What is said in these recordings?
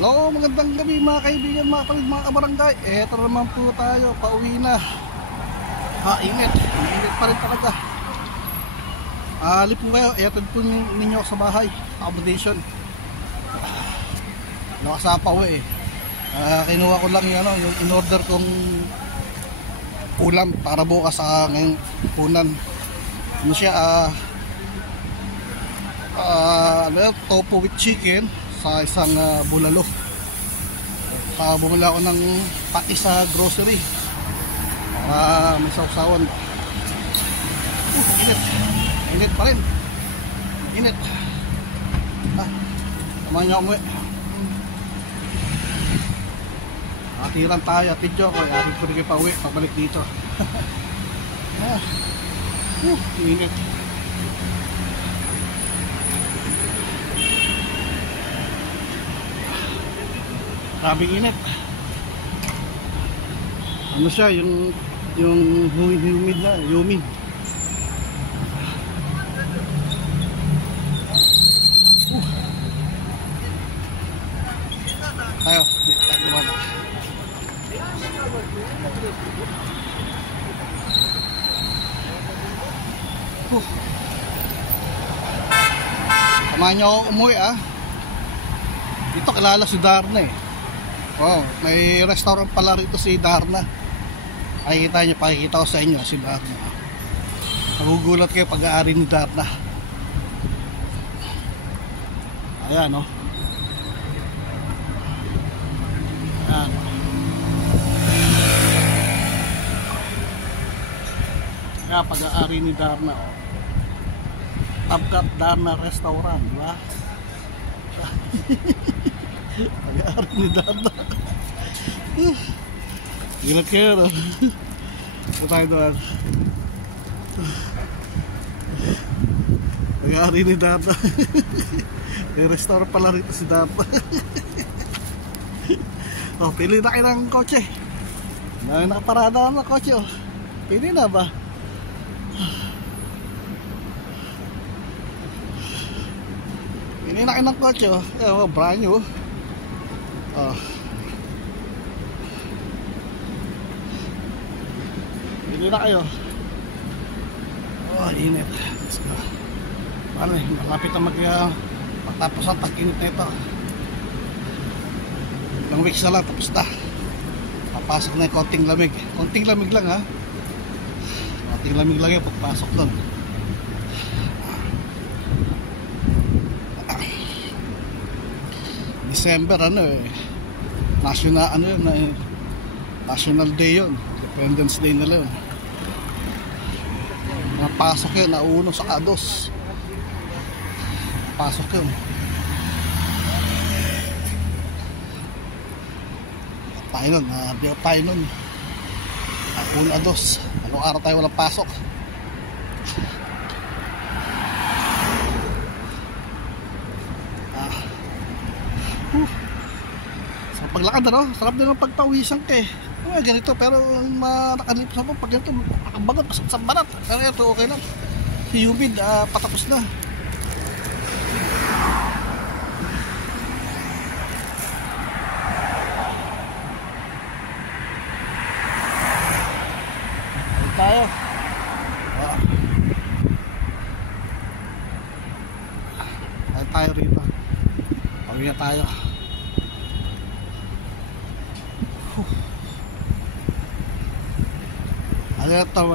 Hello, magandang gabi mga kaibigan, mga kapatid, mga kabarangay. Eto naman po tayo, pauwi na. Init pa rin talaga. Halip po kayo, iatid po ninyo sa bahay, accommodation. Nakasapa ko kinuha ko lang yung in-order kong ulam para bukas sa ngayong punan. Ano siya, tofu with chicken sa isang bulalo. Bumili ako ng pati sa grocery para may sausawan. Init pa rin. Init. Samahan niyo umuwi. Atiran tayo, atid ko. Atid ko rin kayo pa uwi, pabalik dito. Init. Grabing init. Ano siya, yung humid na, humid. Tayo, naman. Samahan niyo ako umuwi Dito kilala si Darna may restaurant pala rito si Darna. Pakikita ko sa inyo si Darna. Nagugulat kayo pag-aari ni Darna. Ayan Ayan. Kaya pag-aari ni Darna Tabkat Darna Restaurant, diba? Pag-aari ni Darna. Gilat kayo Ito tayo doon. Pag-aari ni Darna. May restaurant pala rito si Darna. Pili na kayo ng kotse. Nakaparada ng kotse Pili na ba? Pili na kayo ng kotse brand new. Pili na kayo. Init. Let's go. Malapit na magtapos ang tag-init na ito. Ilang weeks na lang tapos na. Papasok na yung konting lamig. Konting lamig lang konting lamig lang yung pagpasok doon. December National Day yun. Independence Day nila yun. Napasok yun, nauuno sa kados. Pasok yun. Tayo nun, biyak tayo nun. Uno a dos. Anong araw tayo walang pasok? Sa paglakad sarap din ang pagpawisan ganito, pero nakalipas ako pag ganito, makabagat, pasok sa barat. Pero ito okay lang. Humid, patapos na. Tayo. Tayo rito. Pawin na tayo.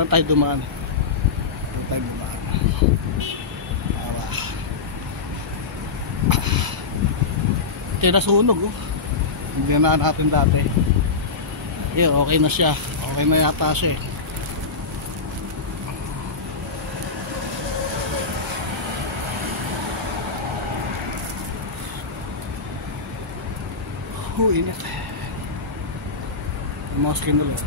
Tayo dumaan. Ito yung nasunog Hindi na natin dati. Okay na siya. Okay na yata siya init. Mga skin ulit.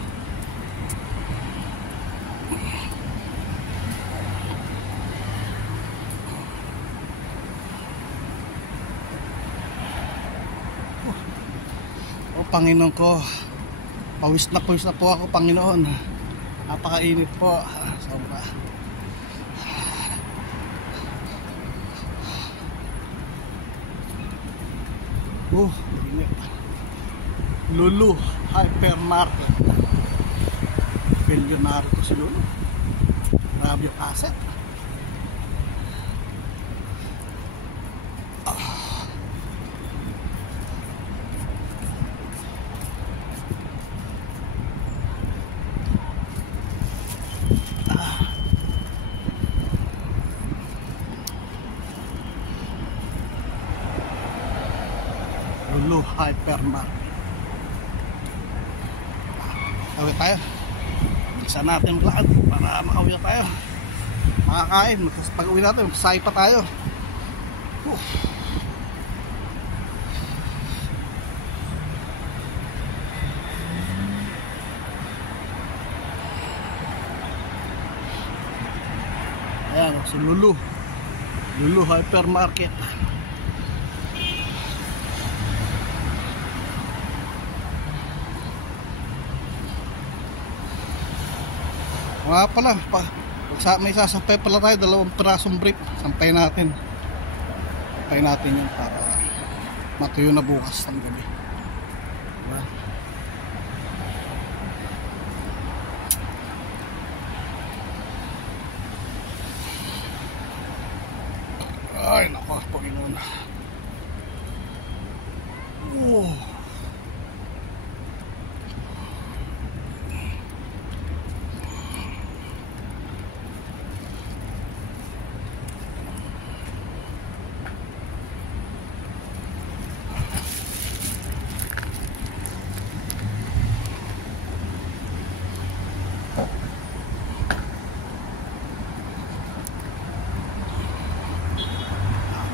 Panginoon ko, pawis na po ako, Panginoon. Napakainit po, sobra. Init. Lulu Hypermarket. Bilyonaryo to si Lulu. Grabe yung asset. Lulu Hypermarket. Awit tayo. Isa natin maglakad para makauwi tayo. Makakain. Pag uwi natin, magsasahi pa tayo. Ayan, si Lulu. Lulu Hypermarket. Nga pala, may sasampay pala tayo, 2 pirasong brief. Sampay natin. Sampay natin yun para matuyo na bukas ng gabi. Diba? Ay, naku, Panginoon.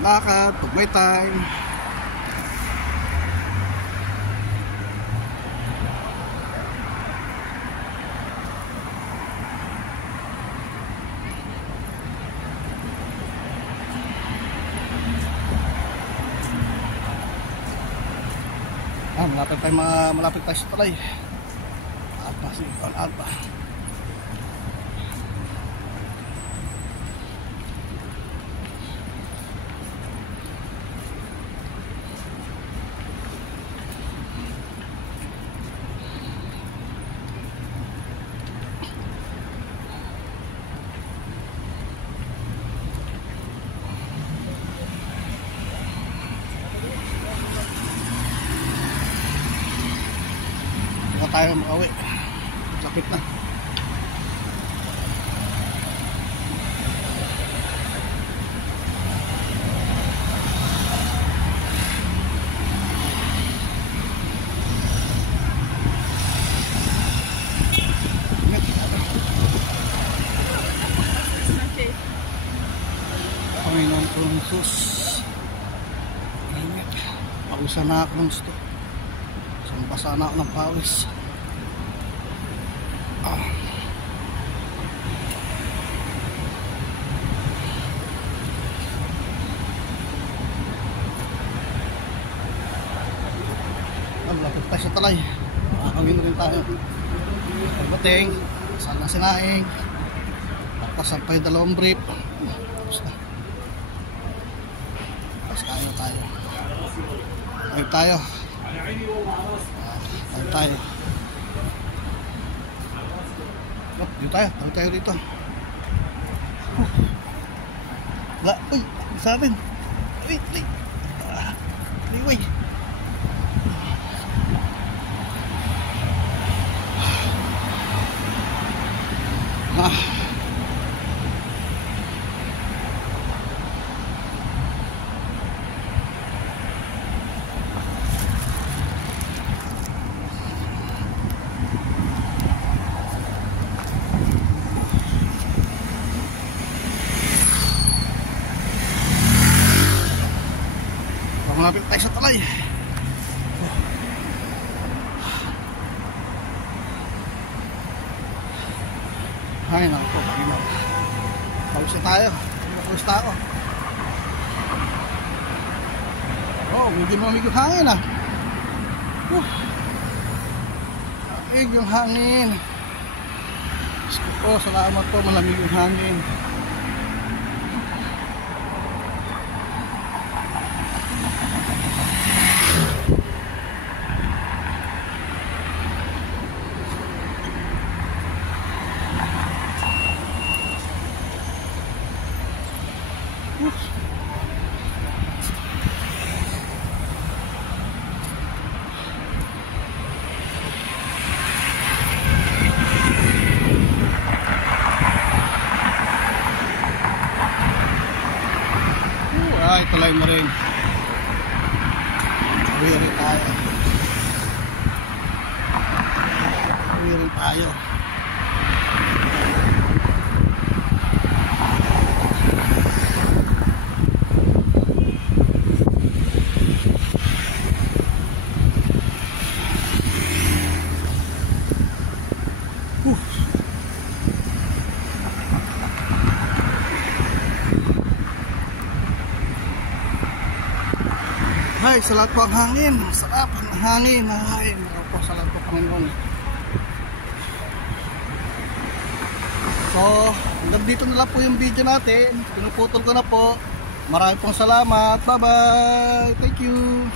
Lakad, pag may time. Malapit tayo sa talay. Alpa, Alpa. Tayo makauwi. Lapit na. Panginoon ko ng sus. Pawisan na ako ng gusto. Basa na ako ng pawis. Lapit tayo sa talay. Makakawin rin tayo. Pagbating, sana sinaing. Tapos sampay 2 brief. Tapos na. Tapos tayo. Tayo. Tayo. Dito tayo dito. Uy, sa atin. Wait. Anyway. Malapit tayo sa talay. Ay, naku po, paginaw. Pawis na tayo. Pawis na ako. Medyo malamig yung hangin ah. Malamig yung hangin. Gusto po, salamat po, malamig yung hangin. i-apply mo rin. Uwi rin tayo. Uwi rin tayo. Ay, salamat po ang hangin. Sarap ang hangin. Ay, po, salamat po Panginoon. So, hanggang dito na lang po yung video natin. Pinuputol ko na po. Maraming pong salamat. Bye bye. Thank you.